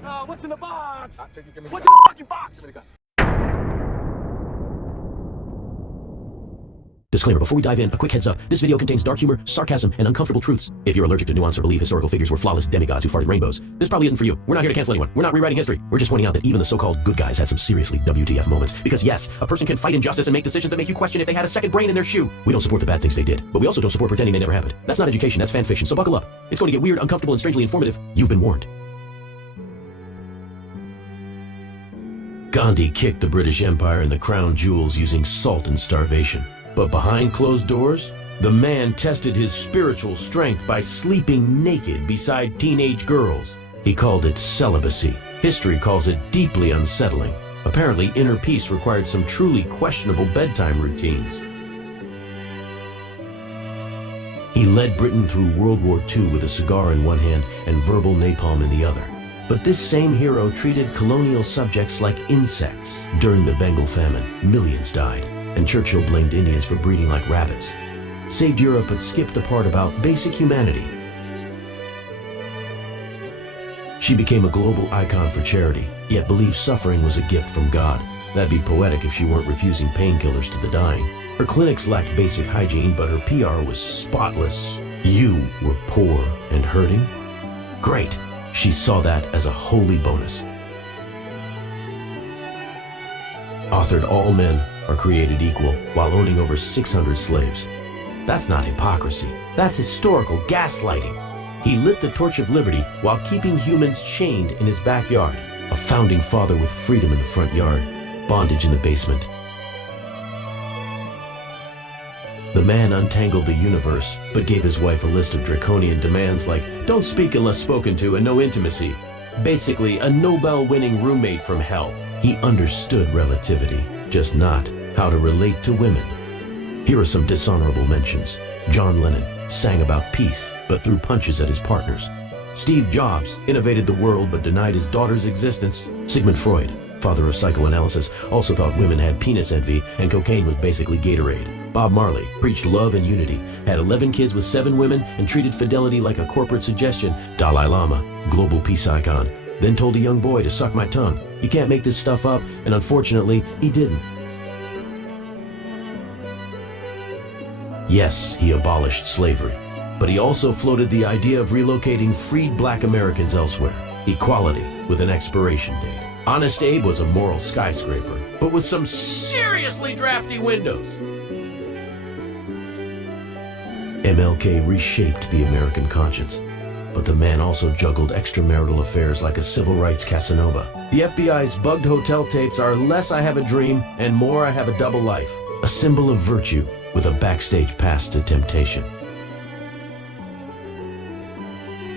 box? What's in the box? What's in the fucking box? Disclaimer, before we dive in, a quick heads up. This video contains dark humor, sarcasm, and uncomfortable truths. If you're allergic to nuance or believe historical figures were flawless demigods who farted rainbows, this probably isn't for you. We're not here to cancel anyone. We're not rewriting history. We're just pointing out that even the so-called good guys had some seriously WTF moments. Because yes, a person can fight injustice and make decisions that make you question if they had a second brain in their shoe. We don't support the bad things they did, but we also don't support pretending they never happened. That's not education, that's fan fiction, so buckle up. It's going to get weird, uncomfortable, and strangely informative. You've been warned. Gandhi kicked the British Empire and the crown jewels using salt and starvation. But behind closed doors, the man tested his spiritual strength by sleeping naked beside teenage girls. He called it celibacy. History calls it deeply unsettling. Apparently, inner peace required some truly questionable bedtime routines. He led Britain through World War II with a cigar in one hand and verbal napalm in the other. But this same hero treated colonial subjects like insects. During the Bengal famine, millions died, and Churchill blamed Indians for breeding like rabbits. Saved Europe but skipped the part about basic humanity. She became a global icon for charity, yet believed suffering was a gift from God. That'd be poetic if she weren't refusing painkillers to the dying. Her clinics lacked basic hygiene, but her PR was spotless. You were poor and hurting? Great. She saw that as a holy bonus. Authored All Men Are Created Equal while owning over 600 slaves. That's not hypocrisy. That's historical gaslighting. He lit the torch of liberty while keeping humans chained in his backyard. A founding father with freedom in the front yard, bondage in the basement. The man untangled the universe, but gave his wife a list of draconian demands like, don't speak unless spoken to and no intimacy. Basically, a Nobel-winning roommate from hell. He understood relativity, just not how to relate to women. Here are some dishonorable mentions. John Lennon sang about peace, but threw punches at his partners. Steve Jobs innovated the world but denied his daughter's existence. Sigmund Freud, father of psychoanalysis, also thought women had penis envy and cocaine was basically Gatorade. Bob Marley preached love and unity, had 11 kids with 7 women, and treated fidelity like a corporate suggestion. Dalai Lama, global peace icon, then told a young boy to suck my tongue. You can't make this stuff up, and unfortunately, he didn't. Yes, he abolished slavery, but he also floated the idea of relocating freed black Americans elsewhere. Equality with an expiration date. Honest Abe was a moral skyscraper, but with some seriously drafty windows. MLK reshaped the American conscience, but the man also juggled extramarital affairs like a civil rights Casanova. The FBI's bugged hotel tapes are less I have a dream and more I have a double life. A symbol of virtue with a backstage pass to temptation.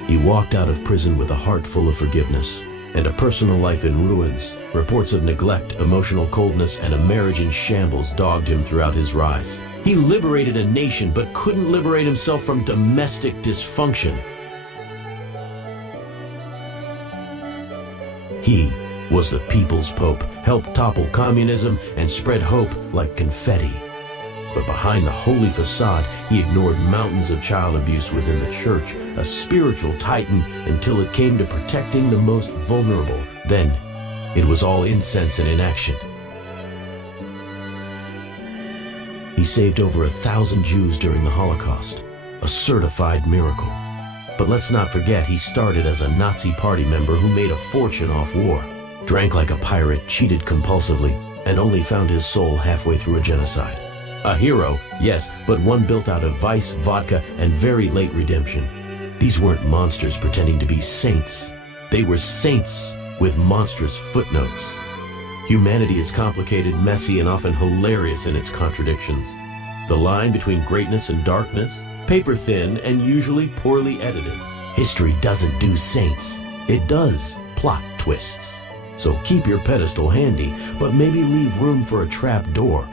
He walked out of prison with a heart full of forgiveness and a personal life in ruins. Reports of neglect, emotional coldness, and a marriage in shambles dogged him throughout his rise. He liberated a nation but couldn't liberate himself from domestic dysfunction. He was the People's Pope, helped topple communism and spread hope like confetti. But behind the holy facade, he ignored mountains of child abuse within the church, a spiritual titan until it came to protecting the most vulnerable. Then, it was all incense and inaction. He saved over 1,000 Jews during the Holocaust, a certified miracle. But let's not forget he started as a Nazi party member who made a fortune off war, drank like a pirate, cheated compulsively, and only found his soul halfway through a genocide. A hero, yes, but one built out of vice, vodka, and very late redemption. These weren't monsters pretending to be saints. They were saints with monstrous footnotes. Humanity is complicated, messy, and often hilarious in its contradictions. The line between greatness and darkness, paper-thin and usually poorly edited. History doesn't do saints. It does plot twists. So keep your pedestal handy, but maybe leave room for a trap door.